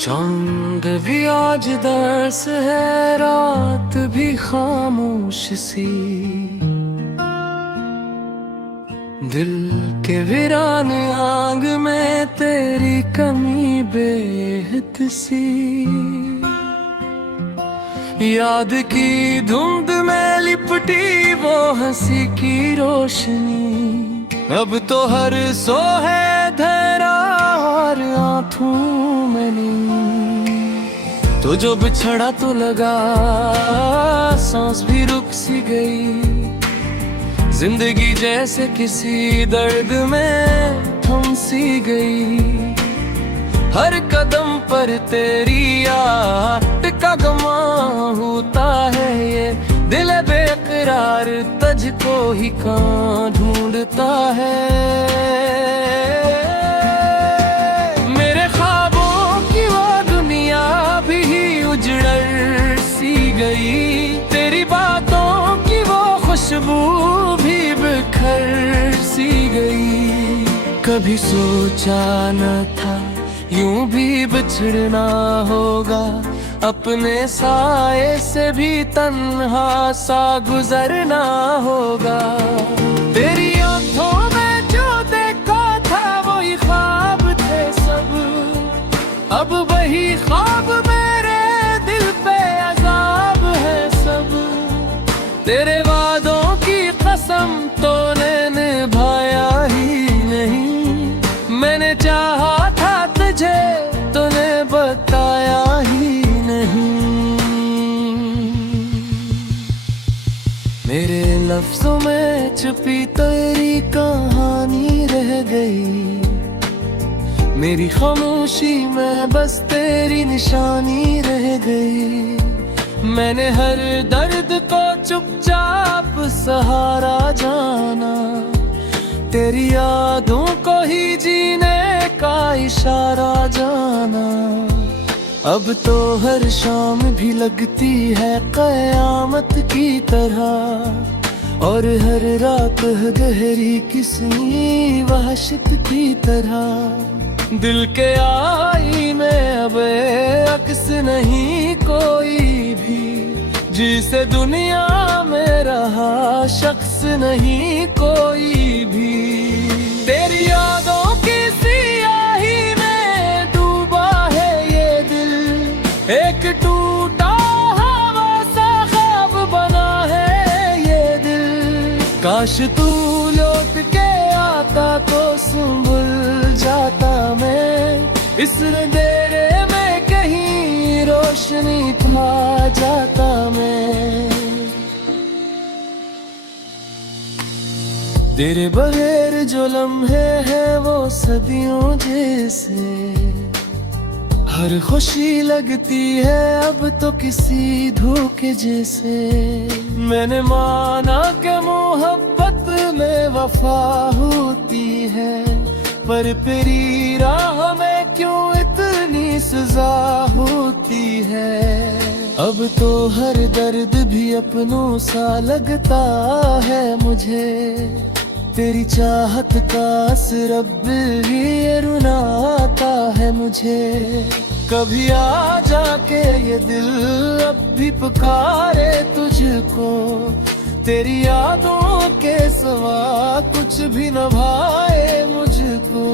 चांद भी आज दर्स है, रात भी खामोश सी। दिल के वीरान आग में तेरी कमी बेहद सी। याद की धुंध में लिपटी वो हंसी की रोशनी, अब तो हर सो है धरा और आंखों में नींद। तो जो बिछड़ा तो लगा, सांस भी रुक सी गई। जिंदगी जैसे किसी दर्द में थम सी गई। हर कदम पर तेरी याद का गमा होता है। ये दिल बेकरार तुझको ही कहाँ ढूंढता है। मेरे ख्वाबों की वो दुनिया भी उजड़ सी गई। तेरी बातों की वो खुशबू भी बिखर सी गई। कभी सोचा न था यूं भी बिछड़ना होगा, अपने साए से भी तन्हा सा गुजरना होगा। तेरी आंखों में जो देखा था वही ख्वाब थे सब, अब वही ख्वाब मेरे दिल पे अजाब है सब। तेरे वादों की कसम तूने निभाया ही नहीं। मैंने चाहा था तुझे, तूने बताया ही नहीं। मेरे लफ्जों में छुपी तेरी कहानी रह गई। मेरी खामोशी में बस तेरी निशानी रह गई। मैंने हर दर्द को चुपचाप सहारा जाना, तेरी यादों को ही जीने का इशारा जाना। अब तो हर शाम भी लगती है कयामत की तरह, और हर रात गहरी किसी वहशत की तरह। दिल के आईने अब अक्स नहीं कोई भी, जिसे दुनिया में रहा शख्स नहीं कोई भी। तेरी यादों की सियाही में डूबा है ये दिल, एक टूटा हवा सा ख्वाब बना है ये दिल। काश तू लौट के आता तो संभल जाता मैं, इस अंधेरे में कहीं रोशनी पा जाता मैं। तेरे बगैर जो लम्हे हैं वो सदियों जैसे, हर खुशी लगती है अब तो किसी धोखे जैसे। मैंने माना कि मोहब्बत में वफा होती है, पर तेरी राह में क्यों इतनी सजा होती है। अब तो हर दर्द भी अपनों सा लगता है मुझे, तेरी चाहत का असर अब भी रुलाता है मुझे। कभी आ जाके ये दिल अब भी पुकारे तुझको, तेरी यादों के सिवा कुछ भी न भाए मुझको।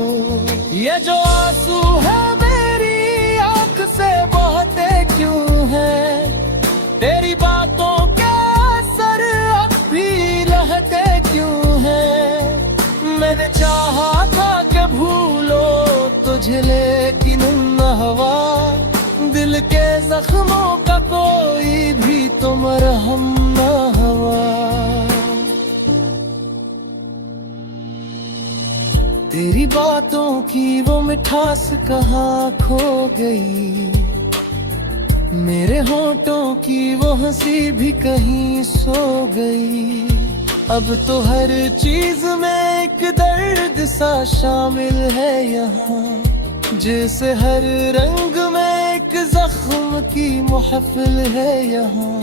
ये जो आंसू है मेरी आंख से बहते क्यों है, तेरी बातों के असर अब भी लहते क्यों है। मैंने चाहा था कि भूलो तुझे लेकिन न हवा, दिल के जख्मों का कोई भी तो मरहम न हवा। तेरी बातों की वो मिठास कहाँ खो गई, मेरे होठों की वो हंसी भी कहीं सो गई। अब तो हर चीज में एक दर्द सा शामिल है यहाँ, जैसे हर रंग में एक जख्म की महफिल है यहाँ।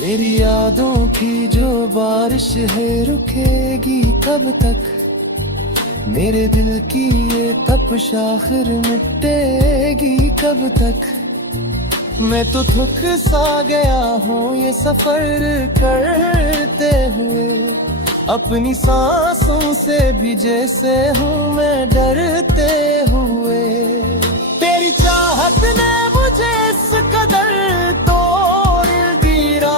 मेरी यादों की जो बारिश है रुकेगी कब तक, मेरे दिल की ये तपिश आखिर मिटेगी कब तक। मैं तो थक सा गया हूँ ये सफर करते हुए, अपनी सांसों से भी जैसे हूँ मैं डरते हुए। तेरी चाहत ने मुझे इस कदर तोड़ दिया,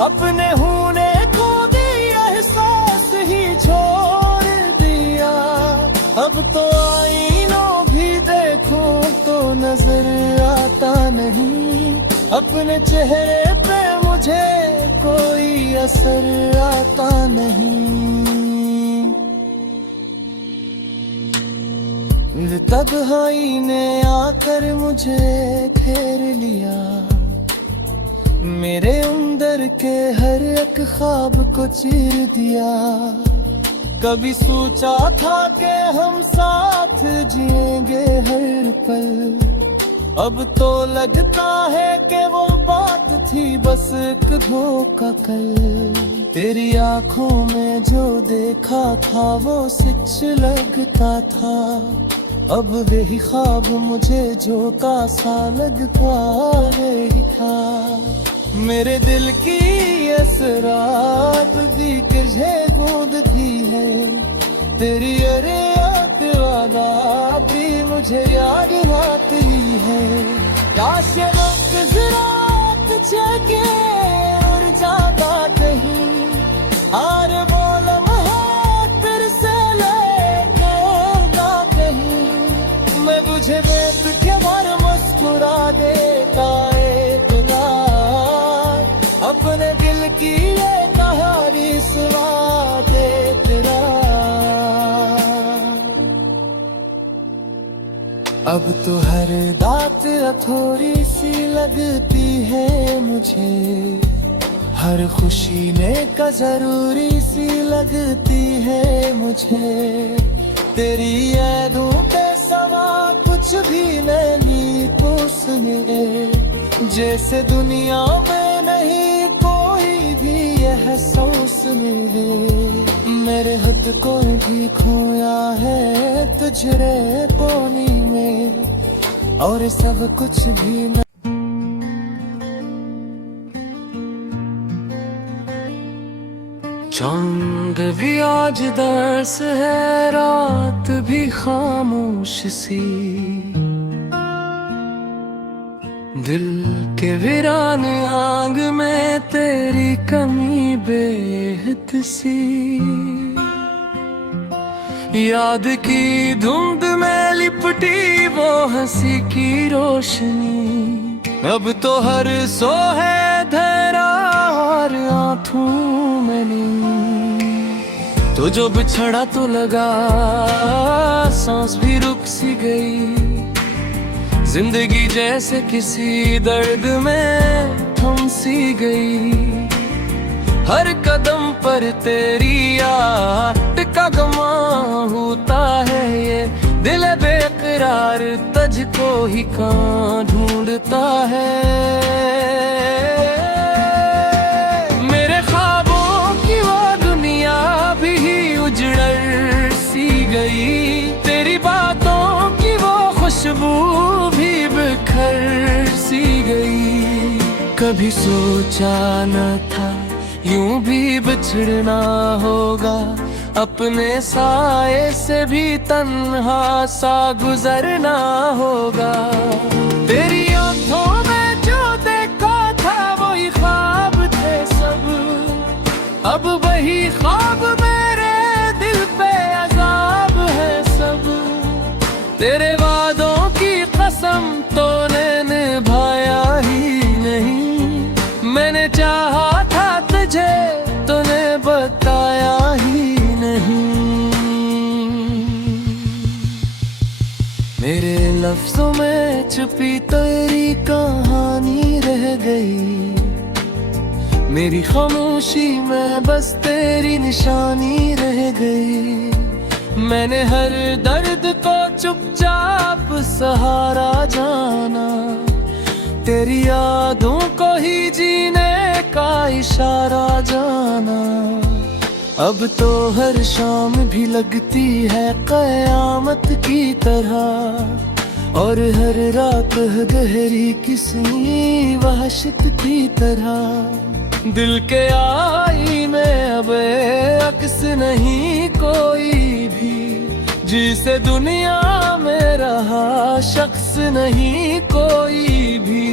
अपने होने को दिया एहसास ही छोड़ दिया। अब तो आईनों भी देखूं तो नजर आता नहीं, अपने चेहरे पे मुझे कोई असर आता नहीं। तन्हाई ने आकर मुझे घेर लिया, मेरे अंदर के हर एक ख्वाब को चीर दिया। कभी सोचा था कि हम साथ जिएंगे हर पल, अब तो लगता है कि वो बात थी बस एक धोखा कल। तेरी आंखों में जो देखा था वो सच लगता था, अब वही ख्वाब मुझे झोंका सा लगता रही था। मेरे दिल की असरात दी तुझे गूंजती है, तेरी अरे वाला भी मुझे याद आती है। काश ये वक्त रात जाके और ज्यादा कहीं, और वो लम्हा फिर से लेगा कहीं। मैं बुझे बैठ के बार मुस्कुरा देता एक बार, अपने दिल की ये कहानी सुना दे तेरा। अब तो हर बात थोड़ी सी लगती है मुझे, हर खुशी में का जरूरी सी लगती है मुझे। तेरी यादों पे सवा कुछ भी नहीं पूछने, जैसे दुनिया में नहीं कोई भी एहसास में। मेरे हद को भी खोया है तुझरे कोनी में, और सब कुछ भी न। चांद भी आज दर्स है, रात भी खामोश सी, दिल के वीरान आग में तेरी कमी बेहद सी। याद की धुंध में लिपटी वो हंसी की रोशनी, अब तो हर सो है धरा और आंखों में नींद। तो जो बिछड़ा तो लगा सांस भी रुक सी गई, जिंदगी जैसे किसी दर्द में थम सी गई। हर कदम पर तेरी याद का गमा होता है, ये दिल बेकरार तुझको ही कहाँ ढूंढता है। मेरे ख्वाबों की वो दुनिया भी उजड़ सी गई, तेरी बातों की वो खुशबू भी बिखर सी गई। कभी सोचा न था यूं भी बिछड़ना होगा, अपने साए से भी तन्हा सा गुजरना होगा। तेरी आंखों में जो देखा था वही ख्वाब थे सब, अब वही ख्वाब मेरे दिल पे अजाब है सब। तेरे वादों की कसम तूने निभाया ही नहीं, मैंने चाहा था तुझे तूने बताया ही नहीं। मेरे लफ्जों में छुपी तेरी कहानी रह गई, मेरी खामोशी में बस तेरी निशानी रह गई। मैंने हर दर्द को चुपचाप सहारा जाना, तेरी यादों को ही जीने का इशारा जाना। अब तो हर शाम भी लगती है कयामत की तरह, और हर रात गहरी किसी वहशत की तरह। दिल के आईने अब अक्स नहीं कोई भी, जिसे दुनिया में रहा शख्स नहीं कोई भी।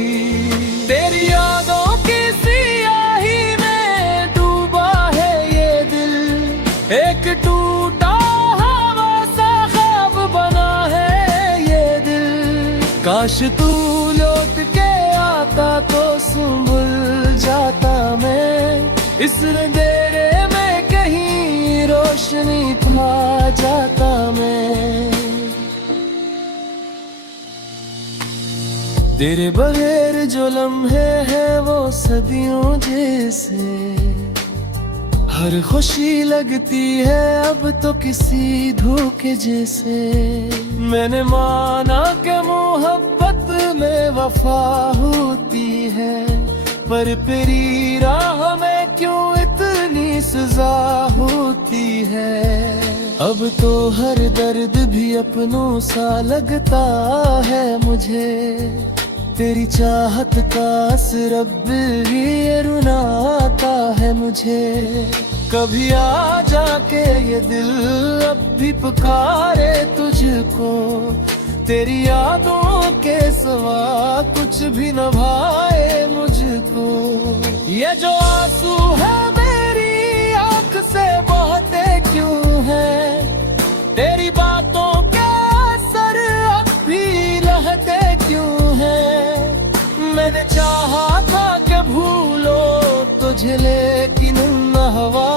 तेरी यादों की सियाही में डूबा है ये दिल, एक टूटा हवा सा ख्वाब बना है ये दिल। काश तू लौट के आता तो संभल जाता मैं, इस अंधेरे में कहीं रोशनी पा जाता मैं। तेरे बगैर जो लम्हे हैं वो सदियों जैसे, हर खुशी लगती है अब तो किसी धोखे जैसे। मैंने माना कि मोहब्बत में वफा होती है, पर तेरी राह में क्यों इतनी सजा होती है। अब तो हर दर्द भी अपनों सा लगता है मुझे, तेरी चाहत का असर अब भी रुलाता है मुझे। कभी आ जाके ये दिल अब भी पुकारे तुझको, तेरी यादों के सिवा कुछ भी न भाए मुझको। ये जो आंसू है मेरी आंख से बहते क्यों है, तेरी बातों के असर अब भी रहते क्यों है। मैंने चाहा था कि भूलो तुझे लेकिन न हवा,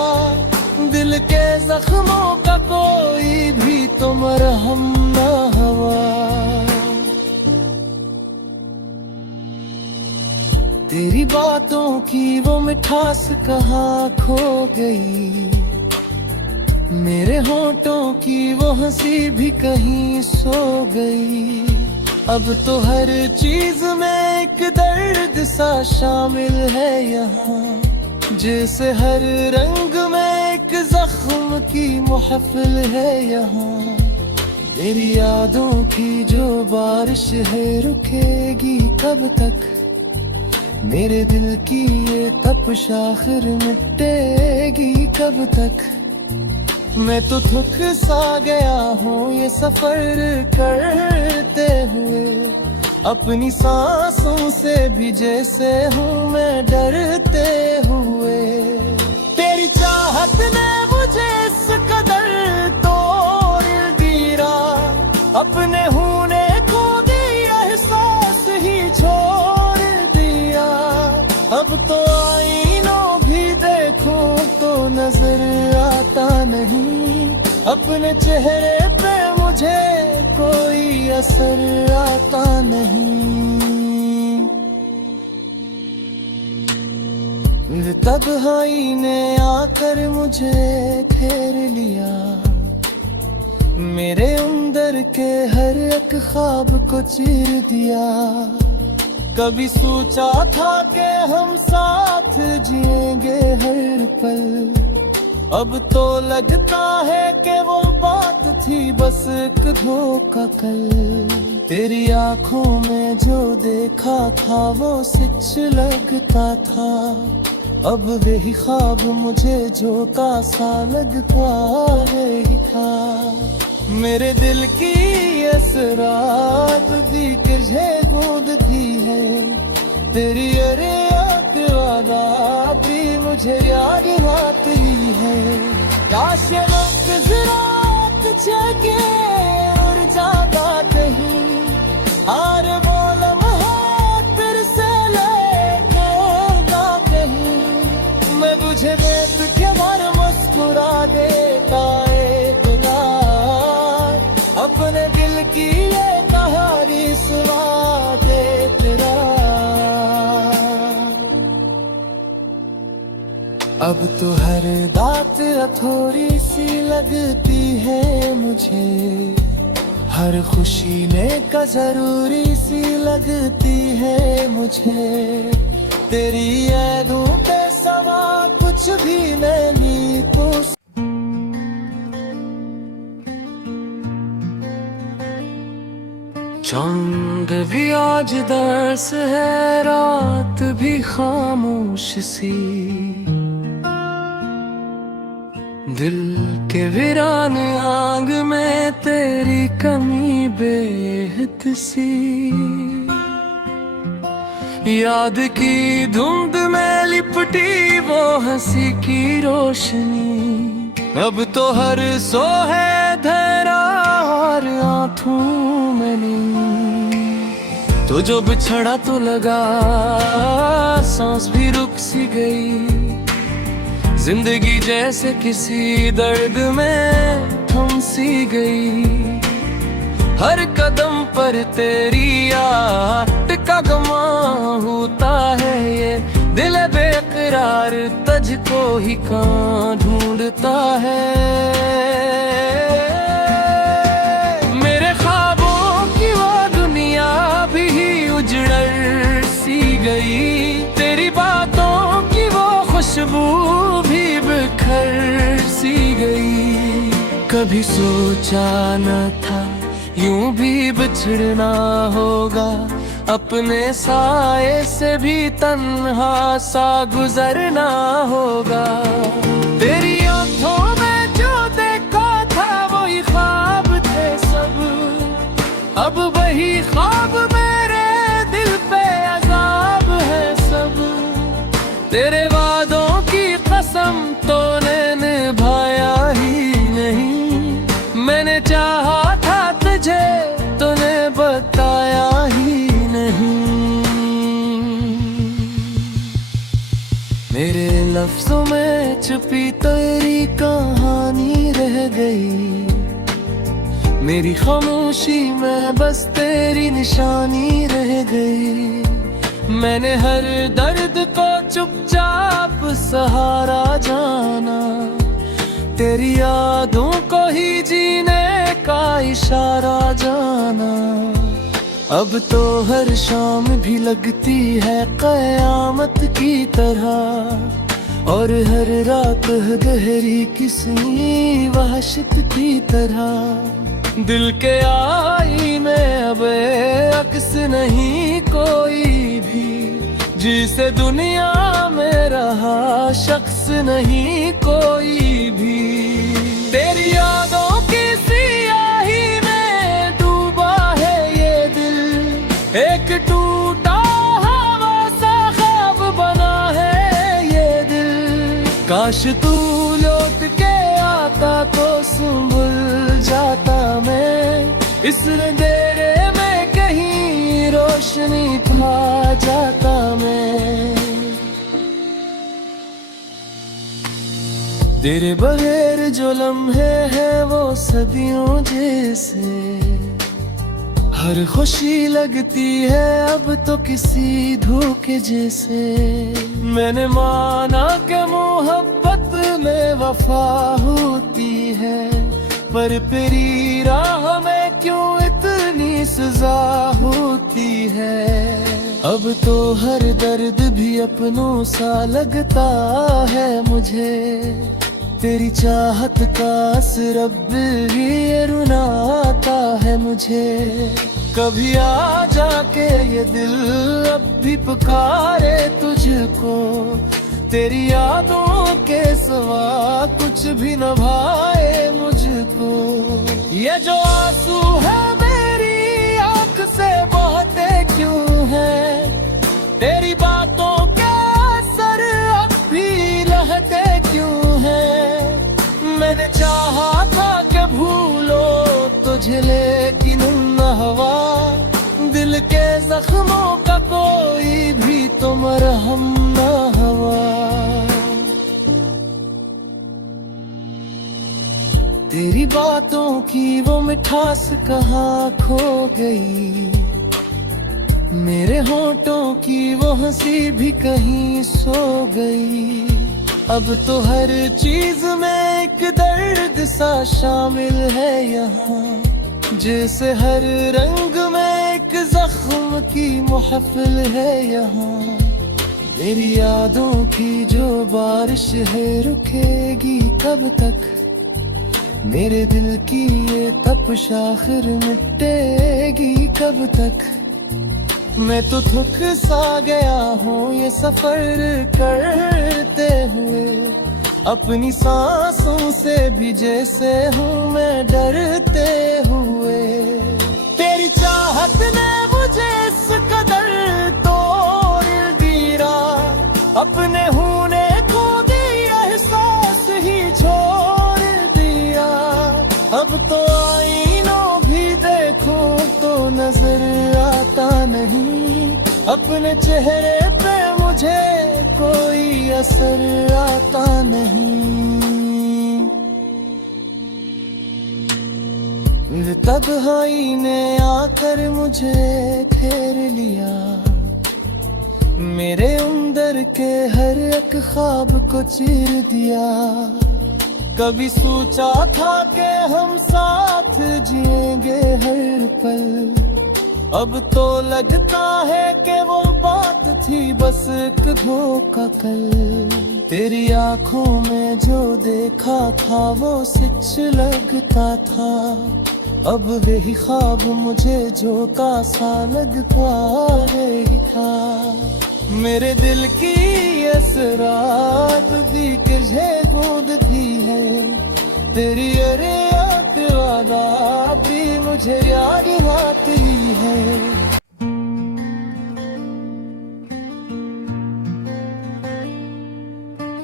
दिल के जख्मों का कोई भी तो मरहम न हवा। तेरी बातों की वो मिठास कहाँ खो गई, मेरे होंठों की वो हंसी भी कहीं सो गई। अब तो हर चीज में एक दर्द सा शामिल है यहाँ, जैसे हर रंग में एक जख्म की महफिल है यहाँ। तेरी यादों की जो बारिश है रुकेगी कब तक, मेरे दिल की ये तपिश आखिर मिटेगी कब तक। मैं तो थक सा गया हूँ ये सफर करते हुए, अपनी सांसों से भी जैसे हूँ मैं डरते हुए। तेरी चाहत ने मुझे इस कदर तोड़ दिया, अपने होने को भी एहसास ही छोड़ दिया। अब तो आईनों भी देखूं तो नजर आता नहीं, अपने चेहरे पे मुझे कोई असर आता नहीं। तन्हाई ने आकर मुझे घेर लिया, मेरे अंदर के हर एक ख्वाब को चीर दिया। कभी सोचा था कि हम साथ जिएंगे हर पल, अब तो लगता है कि वो बात थी बस एक धोखा कल। तेरी आंखों में जो देखा था वो सच लगता था, अब वही ख्वाब मुझे झोंका सा लगता रही था। मेरे दिल की असरात दी तुझे गोद दी है, तेरी अरे वादा भी मुझे याद आती है। काश ये वक्त रात जगे और ज्यादा कहीं, हार बोलम तेरे से लेके ना कहीं। मैं तुझे देख के बार मुस्कुरा देता एक बार, अपने दिल की ये कहानी सुना दे तेरा। अब तो हर बात थोड़ी सी लगती है मुझे, हर खुशी ने का जरूरी सी लगती है मुझे। तेरी यादों पे सवा कुछ भी नहीं पूछ चांद भी आज दर्स है, रात भी खामोश सी, दिल के वीरान आग में तेरी कमी बेहद सी। याद की धुंध में लिपटी वो हंसी की रोशनी, अब तो हर सो है धरा और आँखों में नींद। तो जो बिछड़ा तो लगा, सांस भी रुक सी गई, जिंदगी जैसे किसी दर्द में थम सी गई। हर कदम पर तेरी याद का गमा होता है, ये दिल बेकरार तुझको ही कहाँ ढूंढता है। मेरे ख्वाबों की वो दुनिया भी उजड़ सी गई, तेरी बातों की वो खुशबू भी बिखर सी गई। कभी सोचा न था यूं भी बिछड़ना होगा, अपने साए से भी तन्हा सा गुजरना होगा। तेरी आंखों में जो देखा था वही ख्वाब थे सब, अब वही ख्वाब मेरे दिल पे अज़ाब है सब। तेरे वादों की कसम तूने निभाया ही नहीं, मैंने चाहा था तुझे तूने बताया ही नहीं। मेरे लफ्जों में छुपी तेरी कहानी रह गई, मेरी खामोशी में बस तेरी निशानी रह गई। मैंने हर दर्द को चुपचाप सहारा जाना, तेरी यादों को ही जीने का इशारा जाना। अब तो हर शाम भी लगती है क़यामत की तरह, और हर रात गहरी किसी वहशत की तरह। दिल के आईने अब अक्स नहीं कोई भी, जिसे दुनिया में रहा शख्स नहीं कोई भी। तेरी यादों की सियाही में डूबा है ये दिल, एक टूटा हवा सा ख्वाब बना है ये दिल। काश तू लौट के आता तो संभल जाता मैं, इस अंधेरे में कहीं रोशनी पा जाता मैं। तेरे बगैर जो लम्हे हैं वो सदियों जैसे, हर खुशी लगती है अब तो किसी धोखे जैसे। मैंने माना कि मोहब्बत में वफा होती है, पर तेरी राह में क्यों इतनी सजा होती है। अब तो हर दर्द भी अपनों सा लगता है मुझे, तेरी चाहत का असर अब भी रुलाता है मुझे। कभी आ जाके ये दिल अब भी पुकारे तुझको, तेरी यादों के सिवा कुछ भी न भाए मुझको। ये जो आंसू है मेरी आंख से बहते क्यों है, तेरी बातों के असर अब भी रहते क्यों है। मैंने चाहा था कि भूलो तुझे लेकिन न हवा, दिल के जख्मों का कोई भी तो मरहम न हवा। तेरी बातों की वो मिठास कहाँ खो गई, मेरे होठों की वो हंसी भी कहीं सो गई। अब तो हर चीज में एक दर्द सा शामिल है यहाँ, जैसे हर रंग में एक जख्म की महफिल है यहाँ। मेरी यादों की जो बारिश है रुकेगी कब तक, मेरे दिल की ये तपिश आखिर मिटेगी कब तक। मैं तो थक सा गया हूँ ये सफर करते हुए, अपनी सांसों से भी जैसे हूँ मैं डरते हुए। तेरी चाहत ने मुझे इस कदर तोड़ दिया, अपने होने को भी एहसास ही छोड़ दिया। अब तो आईनों भी देखूं तो नजर आता नहीं, अपने चेहरे पे मुझे कोई असर आता नहीं। तन्हाई ने आकर मुझे घेर लिया, मेरे अंदर के हर एक ख्वाब को चीर दिया। कभी सोचा था कि हम साथ जिएंगे हर पल, अब तो लगता है कि वो बात थी बस एक धोखा कल। तेरी आंखों में जो देखा था वो सच लगता था, अब वही ख्वाब मुझे झोंका सा लगता रही था। मेरे दिल की असरात दी तुझे गोद दी है, तेरी अरे याद वादा भी मुझे याद आती है।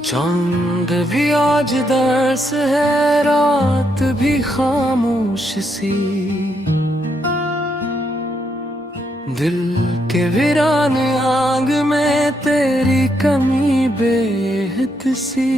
चांद भी आज दर्स है, रात भी खामोश सी, दिल के वीरान आग में तेरी कमी बेहद सी।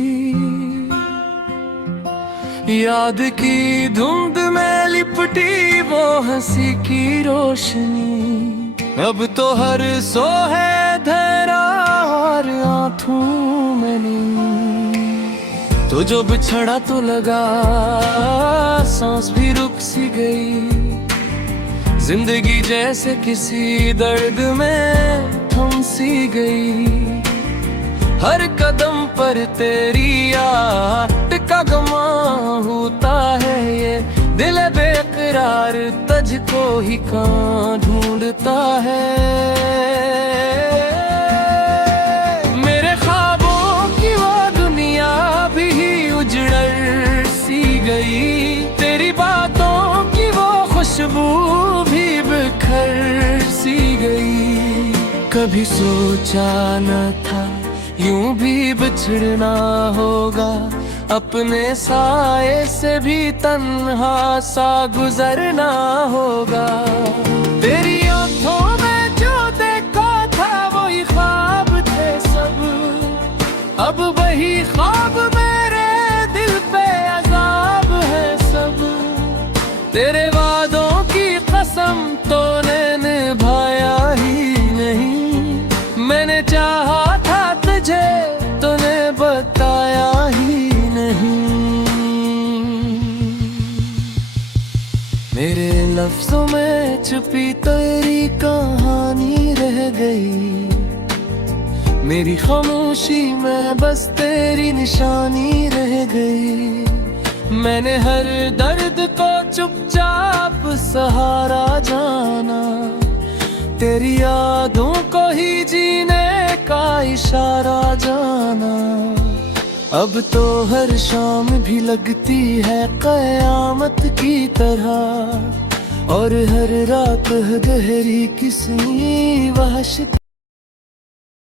याद की धुंध में लिपटी वो हंसी की रोशनी, अब तो हर सो है धरा और आंखों में नींद। तो जो बिछड़ा तो लगा सांस भी रुक सी गई, जिंदगी जैसे किसी दर्द में थम सी गई। हर कदम पर तेरी याद का गमा होता है, ये दिल बेकरार तुझको ही कहाँ ढूंढता है। मेरे ख्वाबों की वो दुनिया भी उजड़ सी गई, तेरी बातों की वो खुशबू भी बिखर सी गई। कभी सोचा न था यूं भी बिछड़ना होगा, अपने साए से भी तन्हा सा गुजरना होगा। तेरी आंखों में जो देखा था वही ख्वाब थे सब, अब वही ख्वाब मेरे दिल पे अजाब है सब। तेरे वादों की कसम तूने निभाया ही नहीं, मैंने चाहा था तुझे तूने बताया ही नहीं। मेरे लफ्जों में छुपी तेरी कहानी रह गई, मेरी खामोशी में बस तेरी निशानी रह गई। मैंने हर दर्द को चुपचाप सहारा जाना, तेरी यादों को ही जीने का इशारा जाना। अब तो हर शाम भी लगती है कयामत की तरह, और हर रात गहरी किसी वहशत